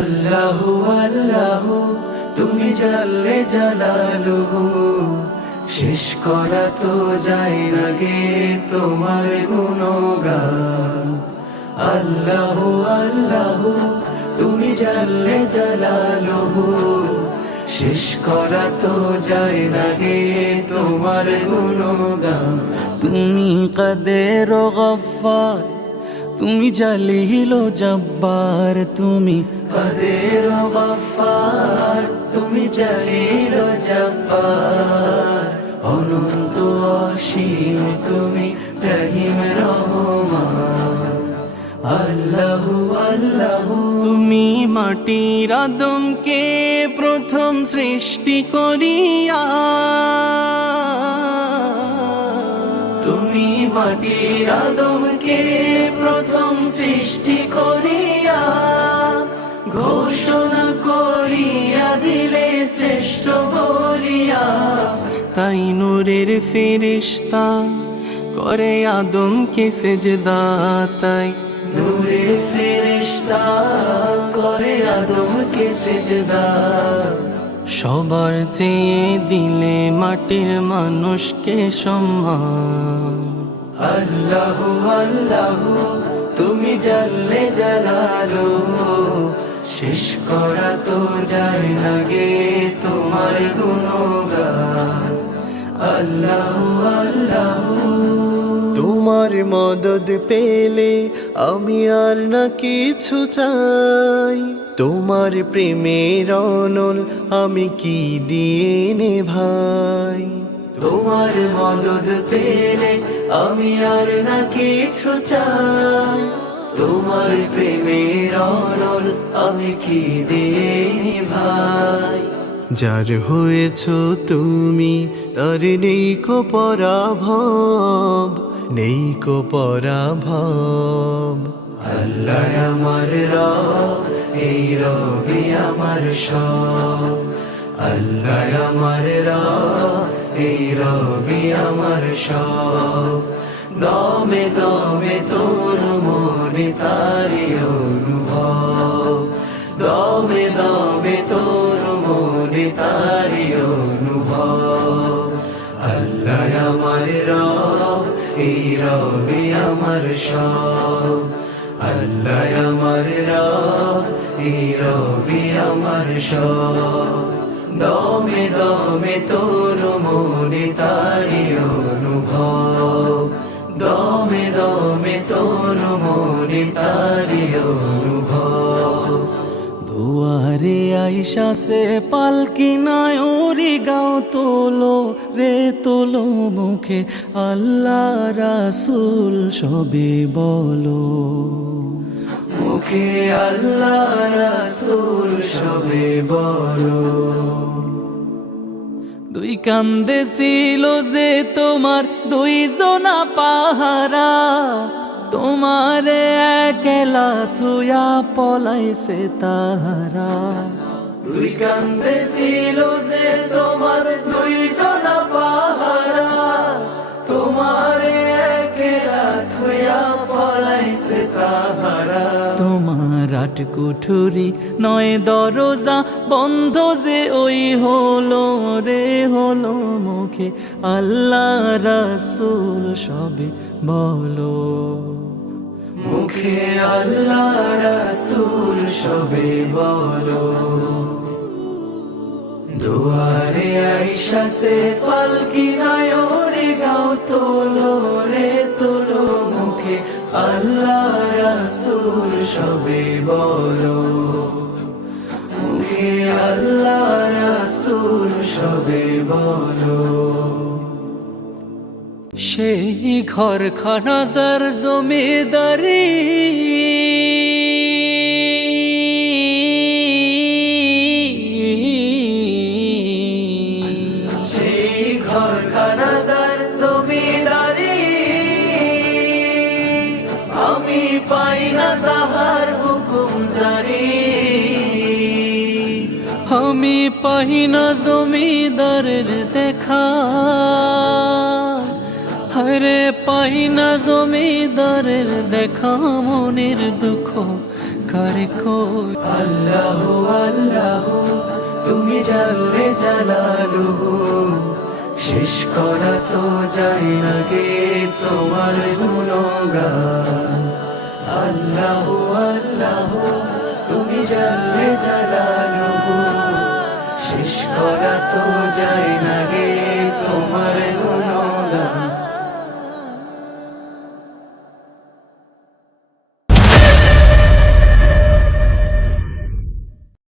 আল্লাহু আল্লাহু তুমি জাল্লে জালালুহু, শেষ করা তো যায় না গে তোমার গুণগান। আল্লাহু আল্লাহু তুমি জাল্লে জালালুহু, শেষ করা তো যায় না গে তোমার গুণগান। তুমি কাদের ও গফফার, তুমি জালিল ও জব্বার, তুমি কাদের ও গফফার, তুমি জালিল ও জব্বার, অনন্ত অসীম তুমি রহিম রহমান। আল্লাহু আল্লাহু তুমি মাটির আদমকে প্রথম সৃষ্টি করিয়া, তুমি মাটির আদমকে প্রথম সৃষ্টি করিয়া, ঘোষণা করিয়া দিলে শ্রেষ্ঠ বলিয়া। তাই নূরের ফেরেশতা করে আদমকে সেজদা, তাই নূরের ফেরেশতা করে আদমকে সেজদা। সবার চেয়ে দিলে মাটির মানুষকে সম্মান। আল্লাহু আল্লাহু তুমি জাল্লে জালালুহু, শেষ করা তো যায় না গে তোমার গুণগান। আল্লাহু আল্লাহু তোমার মদদ পেলে আমি আর না কিছু চাই, তোমার প্রেমের অনল আমি কি দিয়ে নে ভাই। তোমার মদদ পেলে আমি আর না কিছু চাই, তোমার প্রেমের অনল আমি কি দিয়ে নিভাই। যার হয়েছ তুমি তার নেই কো পরাভব, নেই কো পরাভব। আল্লাহ আমার রব, এই রবি আমার সব। আল্লাহ আমার রব, এই রবি আমার সব। দমে দমে তোর মনে তারি অনুভব, দমে দমে তোর মনে তারি অনুভব। আল্লাহ আমার রব, এই রবি আমার সব। আল্লাহ আমার রব, এই রবি আমার সব। দমে দমে তোর মনে তারি অনুভব, দমে দমে তোর মনে তারি অনুভব। দুয়ারে আইসা সে পালকি নাই ওরি গাও তোলো রে তোলো, মুখে আল্লাহ রাসূল সবে বলো। মুখে আল্লাহ রাসূল সবে বলো। দুই কান্দে ছিল যে তোমার দুই জনা পাহারা, তোমারে একলা থুয়া পলাইছে তাহারা। দুই কান্দে ছিল যে তোমার দুই জনা পাহারা, তোমারে একলা থুয়া পলাইছে তাহারা। তোমার আট কুঠুরি নয় দরজা বন্ধ যে ওই হলো রে হলো, মুখে আল্লাহ রাসূল সবে বলো। মুখে আল্লাহ রাসূল সবে বলো। দুয়ারে আইসা সে পালকি নাই ওরে গাও তোলো রে তোলো, মুখে আল্লাহ রাসূল সবে বলো। মুখে আল্লাহ রাসূল সবে বলো। সেই ঘর খানাদার জমিদারি, সেই ঘর খানাদার জমিদারি, আমি পাই না তাহার হুকুম জারি। আমি পাই না জমিদারের দেখা, হরে পাই না জমিদারের দেখা, মনের দুঃখ কার কই আল্লাহ আল্লাহ তুমি জানলে জালালুহু শেষ করা তো যায় না গে তোমার গুণগান আল্লাহ আল্লাহ তুমি জানলে জালালুহু শেষ করা তো যায় না গে তোমার গুণগান